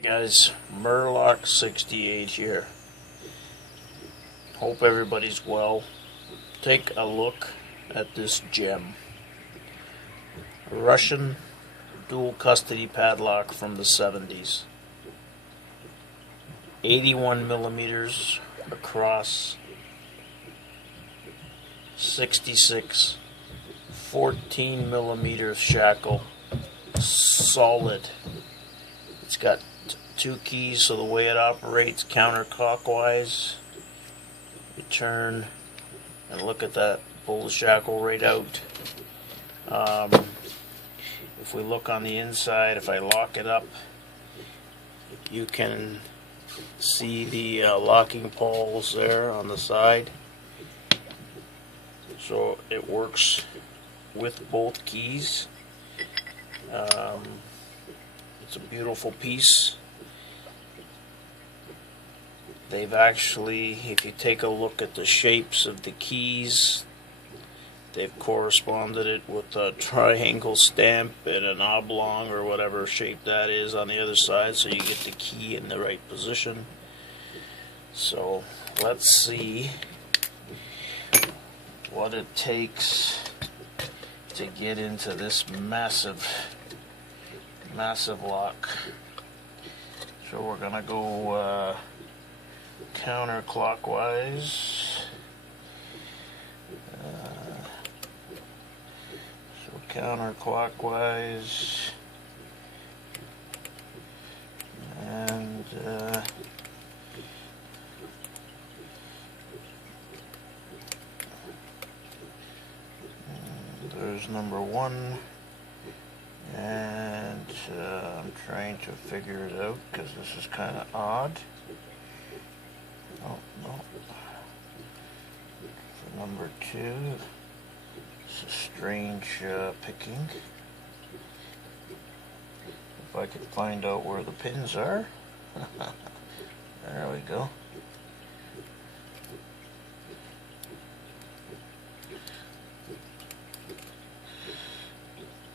Hey guys, MUR-LOCK 68 here. Hope everybody's well. Take a look at this gem. A Russian dual custody padlock from the 70s. 81 millimeters across, 66, 14 millimeter shackle, solid. It's got two keys, so the way it operates counterclockwise. You turn and look at that, pull the shackle right out. If we look on the inside, if I lock it up, you can see the locking poles there on the side. So it works with both keys. It's a beautiful piece. They've actually, if you take a look at the shapes of the keys, they've corresponded it with a triangle stamp and an oblong or whatever shape that is on the other side, so you get the key in the right position. So let's see what it takes to get into this massive lock. So we're gonna go counterclockwise. Counterclockwise, and there's number one, and I'm trying to figure it out because this is kind of odd. No. For number two, it's a strange picking. If I could find out where the pins are. There we go.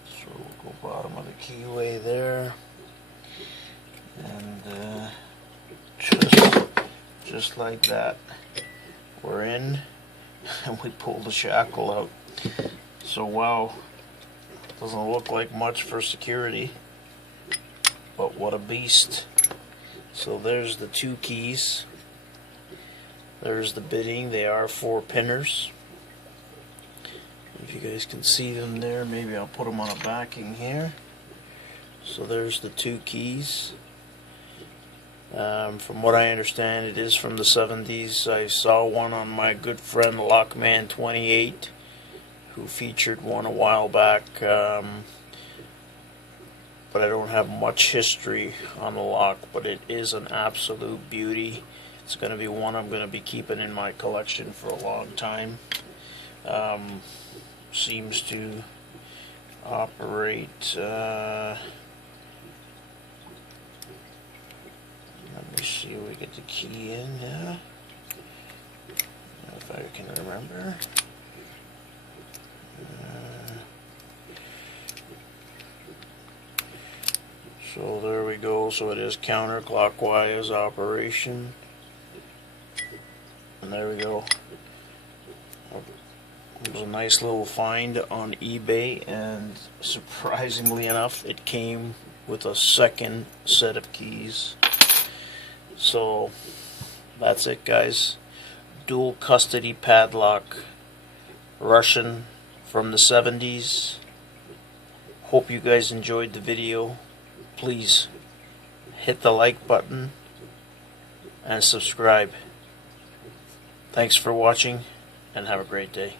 So we'll go bottom of the keyway there, and just like that, we're in, and we pull the shackle out. So wow, doesn't look like much for security, but what a beast. So there's the two keys, there's the bitting. They are 4-pinners. If you guys can see them there, maybe I'll put them on a backing here. So there's the two keys. From what I understand, it is from the 70s. I saw one on my good friend Lockman 28, who featured one a while back, but I don't have much history on the lock, but it is an absolute beauty. It's going to be one I'm going to be keeping in my collection for a long time. Seems to operate, let me see, we get the key in now, if I can remember. So there we go. So it is counterclockwise operation, and there we go. It was a nice little find on eBay, and surprisingly enough, it came with a second set of keys. So that's it, guys. Dual custody padlock, Russian, from the 70s. Hope you guys enjoyed the video. Please hit the like button and subscribe. Thanks for watching, and have a great day.